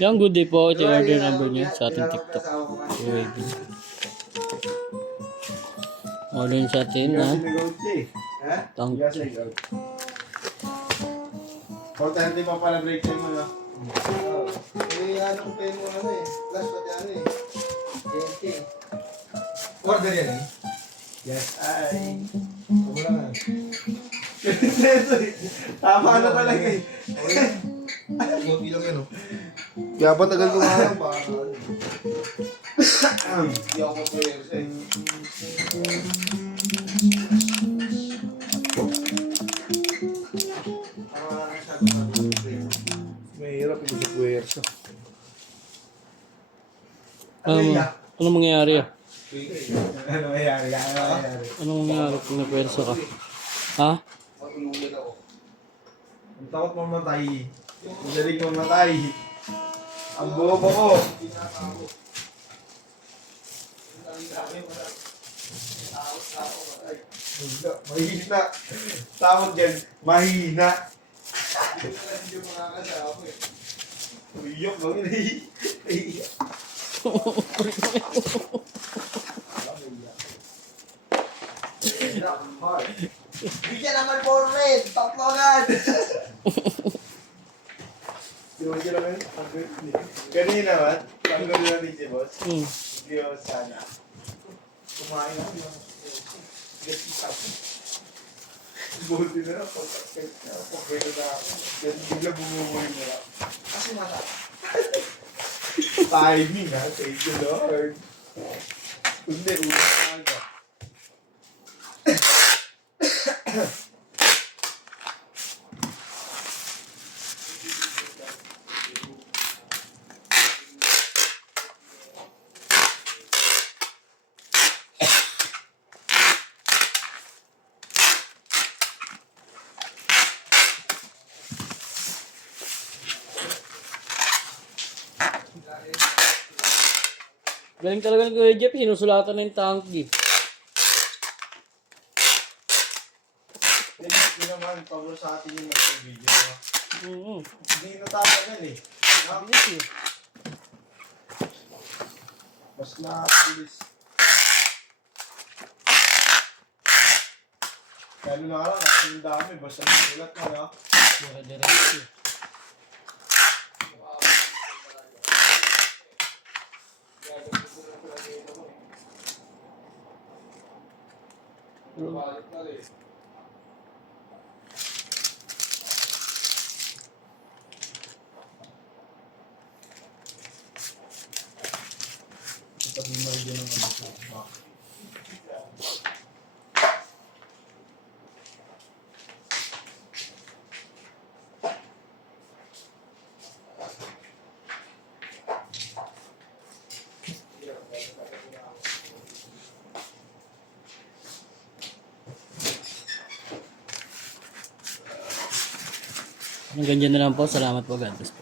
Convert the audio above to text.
Yung good day po. Ito yung order number niyo sa ating TikTok. Ready. Order sa atin na tangki. Kung tayo hindi pa pala break time mo na. Ano ko pa yung ano eh. Plus pati ano eh. JNT. Order yan eh? Yes, ay. Wala nga. Tama na talaga eh. Buti lang yun, oh. Kaya ba tagal ko nga lang ba? Hindi ako players eh. Mahirap yung sa puwersa. Anong mangyayari ah? Ano mayayari? Anong mangyayari kung napwersa ka? Ha? Matulungin ako. Ang takot mamatay. Ang daling mamatay. Ang bobo ko. Mahina. Tawag dyan. Mahina. Hindi makakasama eh. Uyok mo. Naiiyak. Bigyan naman for red! Tatlo agad! Di ba sila ngayon? Kanina ba? Ang gano'n natin si boss. Hindi ako sana. Kumain ako yung gatita ko. Buti na lang. Pagkakit na ako. Pagkakit na ako. Bigla bumubuhay mo lang. Kasi mata. Timing ha. Thank you Lord. Kundi ulang aga. Galing talaga ng Kuya Jeff. Sinusulatan na yung tangki. Hindi naman pabor sa atin yung mag-video. Hindi natapos yan eh. Bilis eh. Mas nakabilis. Kaya na lang, kasi yung dami. Basta nagulat na na. Dire-diretso. Balik na rin. Ito yung marigyan ng ano ko. Hanggang dyan na lang po. Salamat po. God bless po.